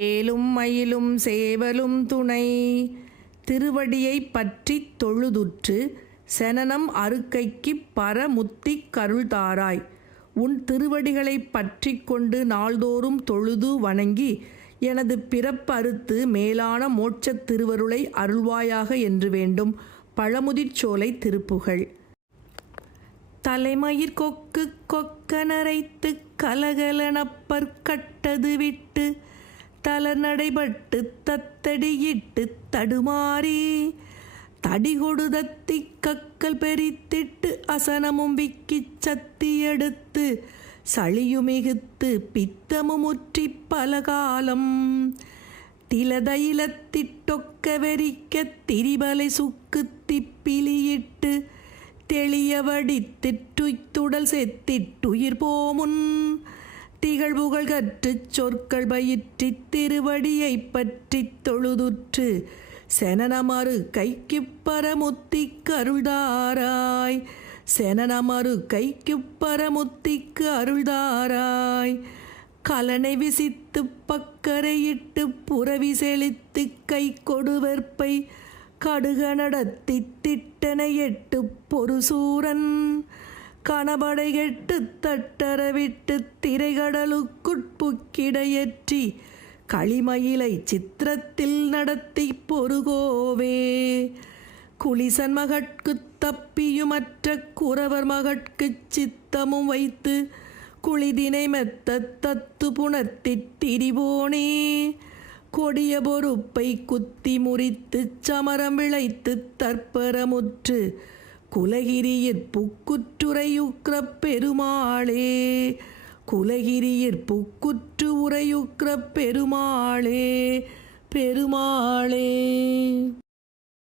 ஏலும் மயிலும் சேவலும் துணை. திருவடியைப் பற்றித் தொழுதுற்று செனனம் அறுக்கைக்குப் பரமுத்திக் கருள்தாராய். உன் திருவடிகளைப் பற்றி கொண்டு நாள்தோறும் தொழுது வணங்கி எனது பிறப்பறுத்து மேலான மோட்சத் திருவருளை அருள்வாயாக என்று வேண்டும். பழமுதிர்ச்சோலை திருப்புகழ் தலைமயிர் கொக்கு கொக்கனரைத்து கலகலனப்பற்கட்டது கலகலனப்பற் கட்டது விட்டு தளர் நடைபட்டு தத்தடியிட்டு தடுமாறி தடிகொடுதத்தி கக்கல் பெரித்திட்டு அசனமும் விக்கிச் சத்தி எடுத்து சளியுமிகுத்து பித்தமும் முற்றிப் பலகாலம். திலதையிலத்திட்டொக்க வெறிக்க திரிபலை சுக்கு திப்பிலியிட்டு தெளியவடித்திட்டுய்த்துடல் செத்திட்டுயிர் போமுன் திகழ்வுகள் புகழ்கற்றுச் சொற்கள் பயிற்றித் திருவடியைப் பற்றித் தொழுதுற்று. செனனமறு கைக்குப் பரமுத்திக்கு அருள்தாராய் செனனமறு கைக்குப் பரமுத்திக்கு அருள்தாராய் கலனை விசித்து பக்கரையிட்டு புறவி செழித்து கை கொடுவெற்பை கடுக நடத்தி திட்டனை எட்டு பொறுசூரன் கணபடை கெட்டு தட்டரவிட்டு திரைகடலுக்குட்புக்கிடையற்றி களிமயிலை சித்திரத்தில் நடத்தி பொறுகோவே. குளிசன் மகட்குத் தப்பியுமற்ற குறவர் மகட்குச் சித்தமும் வைத்து குளிதினை மெத்த தத்து புணர்த்தித் திரிவோனே கொடிய பொறுப்பை குத்தி முறித்துச் சமரம் விளைத்துத் தற்பரமுற்று குலகிரியிற் புக்குற்றுரையுக்ரப் பெருமாளே. குலகிரியிற் புக்குற்று உரையுக்ரப் பெருமாளே. பெருமாளே.